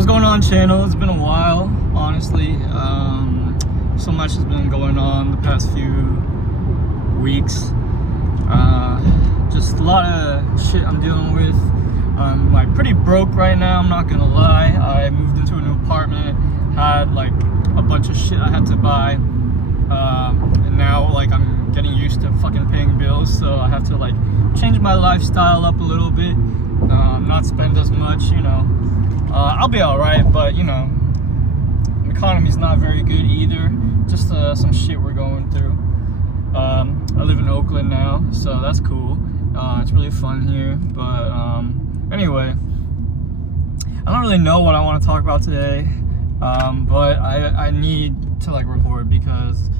What's going on, channel? It's been a while, honestly. So much has been going on the past few weeks. Just a lot of shit I'm dealing with. I'm like pretty broke right now, I'm not gonna lie. I moved into a new apartment, had like a bunch of shit I had to buy, and now like I'm getting used to fucking paying bills, so I have to like change my lifestyle up a little bit, not spend as much, you know. I'll be alright, but you know, the economy's not very good either. Just some shit we're going through. I live in Oakland now, so that's cool. It's really fun here, but anyway, I don't really know what I want to talk about today, but I need to like record because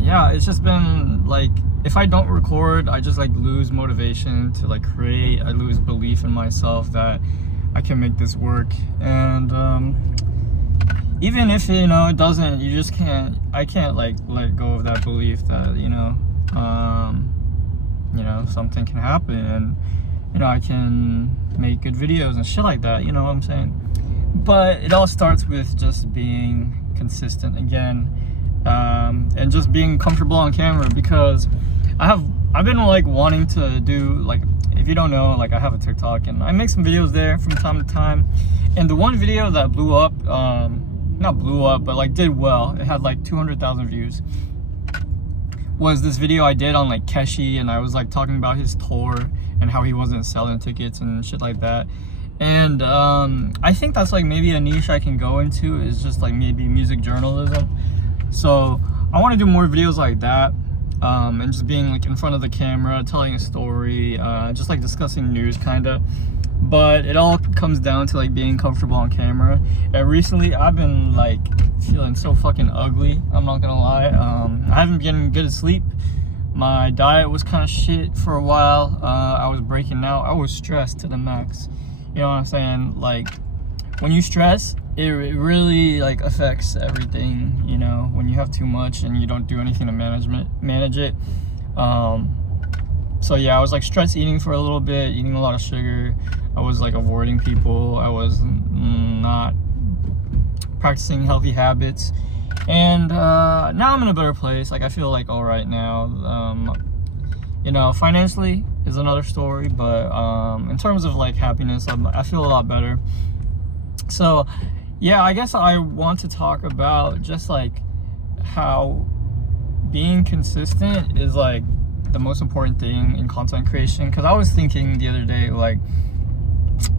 yeah, it's just been like, if I don't record, I just like lose motivation to like create. I lose belief in myself that I can make this work, and even if, you know, it doesn't, you just can't, I can't like let go of that belief that, you know, something can happen, and you know, I can make good videos and shit like that, you know what I'm saying? But it all starts with just being consistent again, and just being comfortable on camera, because I've been like wanting to do, like, if you don't know, like I have a TikTok and I make some videos there from time to time, and the one video that blew up, not blew up, but like did well, it had like 200,000 views, was this video I did on like Keshi, and I was like talking about his tour and how he wasn't selling tickets and shit like that. And I think that's like maybe a niche I can go into, is just like maybe music journalism. So I want to do more videos like that, and just being like in front of the camera, telling a story, just like discussing news kind of. But it all comes down to like being comfortable on camera. And recently I've been like feeling so fucking ugly, I'm not gonna lie. I haven't been getting good at sleep. My diet was kind of shit for a while. I was breaking out. I was stressed to the max. You know what I'm saying? Like, when you stress, it really like affects everything, you know, when you have too much and you don't do anything to manage it. So yeah, I was like stress eating for a little bit, eating a lot of sugar. I was like avoiding people. I was not practicing healthy habits. And now I'm in a better place. Like, I feel like all right now. You know, financially is another story, but in terms of like happiness, I feel a lot better. So yeah, I guess I want to talk about just like how being consistent is like the most important thing in content creation. Because I was thinking the other day, like,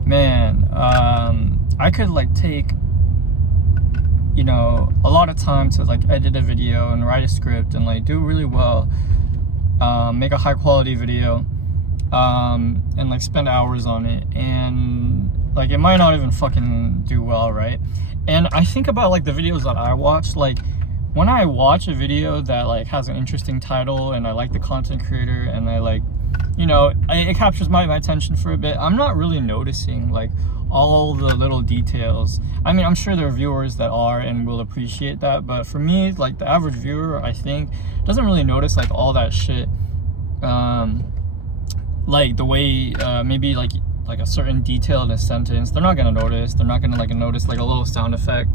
man, I could like take, you know, a lot of time to like edit a video and write a script and like do really well, make a high quality video, and like spend hours on it, and like it might not even fucking do well, right? And I think about like the videos that I watch, like when I watch a video that like has an interesting title and I like the content creator and I like, you know, it captures my attention for a bit, I'm not really noticing like all the little details. I mean, I'm sure there are viewers that are and will appreciate that, but for me, like the average viewer, I think, doesn't really notice like all that shit. Like the way maybe like a certain detail in a sentence, they're not gonna notice. They're not gonna like notice like a little sound effect.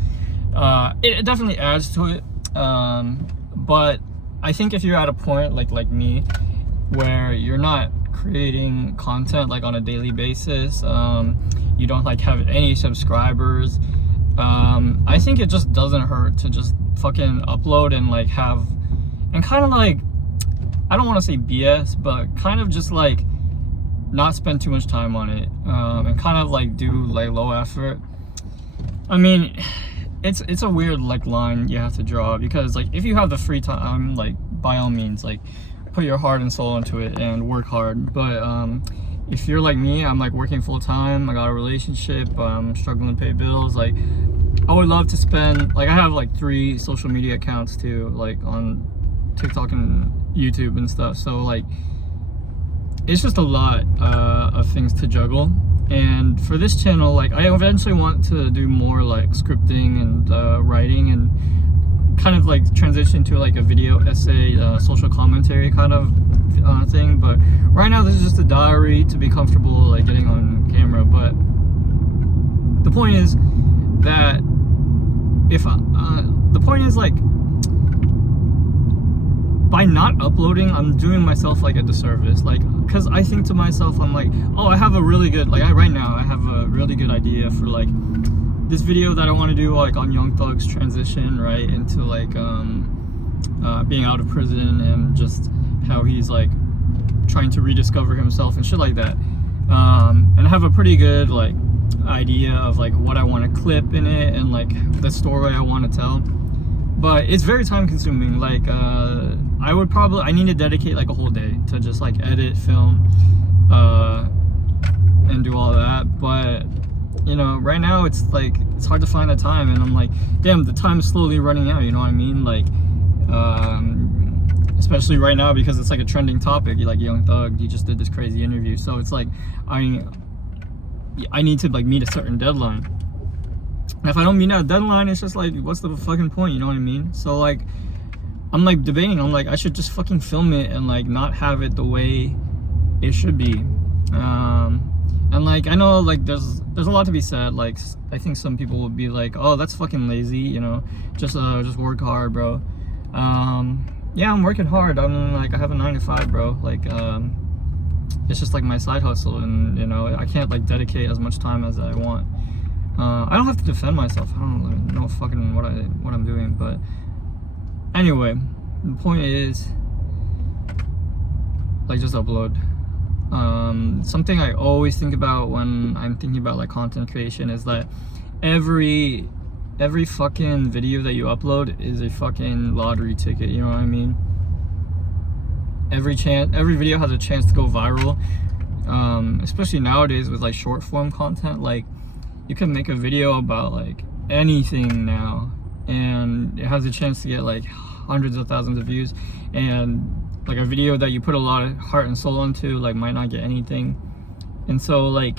It definitely adds to it. But I think if you're at a point like me, where you're not creating content like on a daily basis, you don't like have any subscribers, I think it just doesn't hurt to just fucking upload and like have, and kind of like, I don't want to say BS, but kind of just like not spend too much time on it, and kind of like do like low effort. I mean, it's a weird like line you have to draw, because like if you have the free time, like by all means, like put your heart and soul into it and work hard. But if you're like me, I'm like working full time, I got a relationship, I'm struggling to pay bills, like I would love to spend, like I have like 3 social media accounts too, like on TikTok and YouTube and stuff, so like it's just a lot of things to juggle. And for this channel, like I eventually want to do more like scripting and writing, and kind of like transition to like a video essay, social commentary kind of thing. But right now this is just a diary to be comfortable like getting on camera. But the point is that if the point is like, by not uploading, I'm doing myself like a disservice. Like, because I think to myself, I'm like, oh, I have a really good, like, right now I have a really good idea for like this video that I want to do, like on Young Thug's transition right into like being out of prison, and just how he's like trying to rediscover himself and shit like that. And I have a pretty good like idea of like what I want to clip in it and like the story I want to tell, but it's very time consuming. Like I need to dedicate like a whole day to just like edit, film, and do all that. But you know, right now it's like it's hard to find the time, and I'm like, damn, the time is slowly running out, you know what I mean? Like especially right now because it's like a trending topic. Like Young Thug, he just did this crazy interview, so it's like I need to like meet a certain deadline. And if I don't meet that deadline, it's just like, what's the fucking point, you know what I mean? So like I'm like debating, I'm like, I should just fucking film it and like not have it the way it should be. And like I know like there's a lot to be said. Like I think some people would be like, oh, that's fucking lazy, you know, just work hard, bro. Yeah, I'm working hard. I'm like, I have a 9 to 5, bro. Like it's just like my side hustle, and you know, I can't like dedicate as much time as I want. I don't have to defend myself. I don't really know fucking what I'm doing, but anyway, the point is like just upload. Something I always think about when I'm thinking about like content creation is that every fucking video that you upload is a fucking lottery ticket, you know what I mean? Every video has a chance to go viral, especially nowadays with like short form content. Like you can make a video about like anything now, and it has a chance to get like hundreds of thousands of views, and like a video that you put a lot of heart and soul into like might not get anything. And so like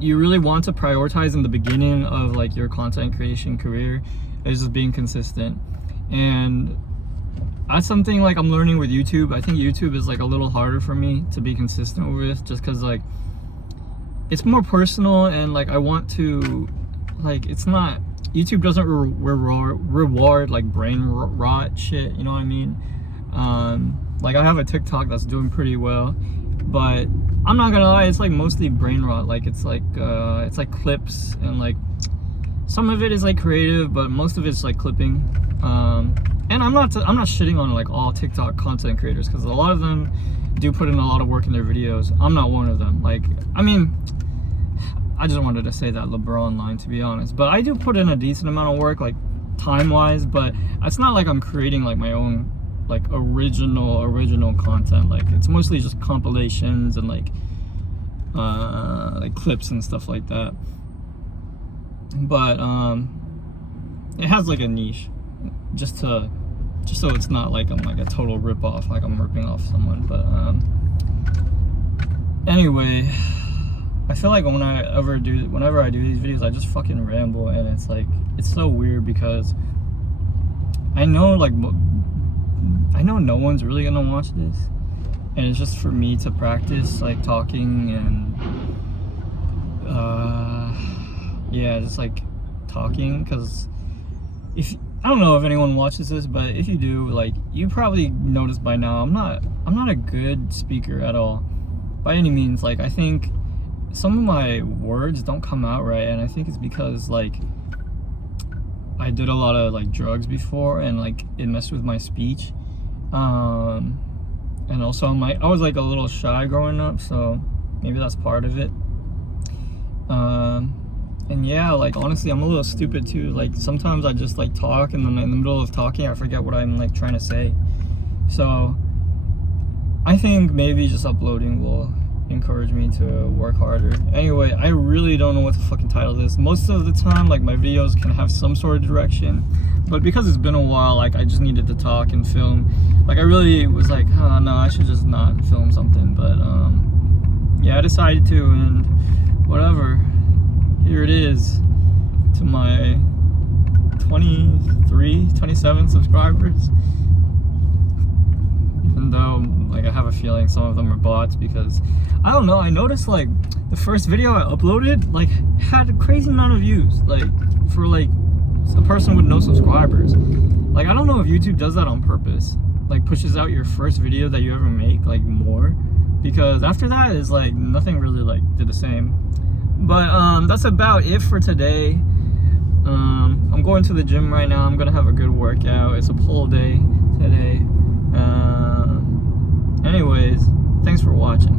you really want to prioritize in the beginning of like your content creation career is just being consistent. And that's something like I'm learning with YouTube. I think YouTube is like a little harder for me to be consistent with, just because like it's more personal, and like I want to like, it's not, YouTube doesn't reward like brain rot shit, you know what I mean? Like I have a TikTok that's doing pretty well, but I'm not gonna lie, it's like mostly brain rot. Like it's like clips, and like some of it is like creative, but most of it's like clipping. And I'm not shitting on like all TikTok content creators, because a lot of them do put in a lot of work in their videos. I'm not one of them. Like, I mean, I just wanted to say that LeBron line, to be honest, but I do put in a decent amount of work, like time wise, but it's not like I'm creating like my own like original content. Like it's mostly just compilations and like clips and stuff like that. But it has like a niche, just so it's not like I'm like a total rip-off, like I'm ripping off someone. But anyway, I feel like whenever I do these videos, I just fucking ramble, and it's like, it's so weird because I know no one's really gonna watch this, and it's just for me to practice like talking and yeah, just like talking. Because I don't know if anyone watches this, but if you do, like, you probably noticed by now I'm not a good speaker at all by any means. Like I think some of my words don't come out right, and I think it's because like I did a lot of like drugs before, and like it messed with my speech. And also I was like a little shy growing up, so maybe that's part of it. And yeah, like honestly, I'm a little stupid too. Like sometimes I just like talk, and then in the middle of talking I forget what I'm like trying to say. So I think maybe just uploading will encourage me to work harder. Anyway, I really don't know what to fucking title this. Most of the time, like my videos can have some sort of direction, but because it's been a while, like I just needed to talk and film. Like I really was like, oh no, I should just not film something. But yeah, I decided to, and whatever. Here it is to my 27 subscribers. Even though Like I have a feeling some of them are bots because I don't know. I noticed like the first video I uploaded like had a crazy amount of views. Like for like a person with no subscribers. Like I don't know if YouTube does that on purpose. Like pushes out your first video that you ever make like more, because after that is like nothing really like did the same. But that's about it for today. I'm going to the gym right now. I'm gonna have a good workout. It's a pull day today. Anyways, thanks for watching.